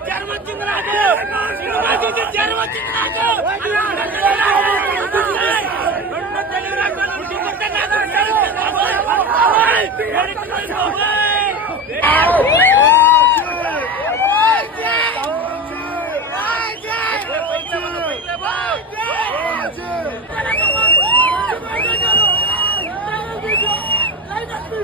జ్వరం వచ్చింది నాకు సినిమా చూసి జ్వరం వచ్చింది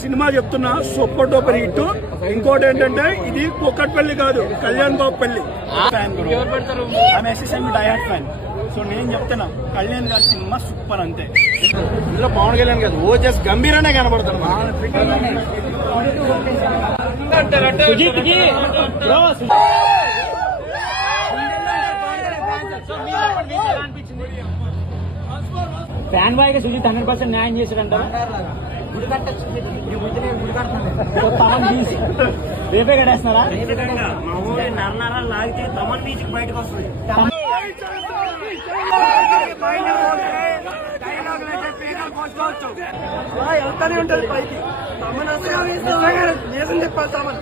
సినిమా చెప్తున్నా సూపర్ డూపర్ హిట్. ఇంకోటి ఏంటంటే ఇది కుక్కట్పల్లి కాదు కళ్యాణ్ బాబు ఆమె ఎస్ఎస్ఎం డయాట్ ఫ్యాన్ సో నేను చెప్తున్నా కళ్యాణ్ గారి సినిమా సూపర్ అంతే. ఇందులో పవన్ కళ్యాణ్ కాదు ఓజస్ గంభీరంగా కనబడతారు సుజిత్కి బ్రో ఫ్యాన్ బాయ్గా సుజిత్ హండ్రెడ్ పర్సెంట్ న్యాయం చేశాడంటారా? తమన్ తీసి రేపే కడేస్తున్నారా లాగితే తమన్ బీచ్కి బయటకు వస్తుంది వెళ్తానే ఉంటది పైకి తమన్ నిజం చెప్పాలి తమన్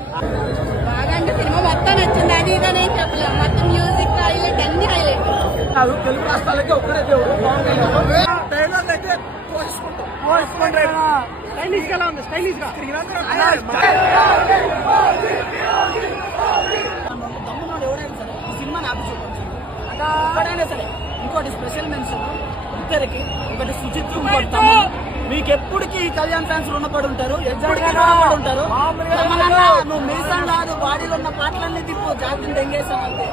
బాగా అంటే సినిమా మొత్తం నచ్చింది అది ఇదని చెప్పలేదు మొత్తం మ్యూజిక్ హైలైట్ అన్ని హైలైట్ తెలుగు రాష్ట్రాలకి ఒక్కడే దేవుడు డైలాగ్ అయితే పోసుకుంటాం పోసుకుంటాం స్టైలిష్గా ఉంది? స్టైలిష్గా తమ్ముడు సరే ఈ సినిమాని ఆపి చూడొచ్చు సరే ఇంకోటి స్పెషల్ మెన్షన్ ఇద్దరికి ఒకటి సుజిత్ ఇంకోటి తమ్ముడు మీకు ఎప్పటికీ కళ్యాణ్ ఫ్యాన్స్ రుణపడి ఉంటారు ఉంటారు తమన్నా, నువ్వు మీసం కాదు బాడీలో ఉన్న పాటలన్నీ తిప్పు జాతిని దెంగేసామంతే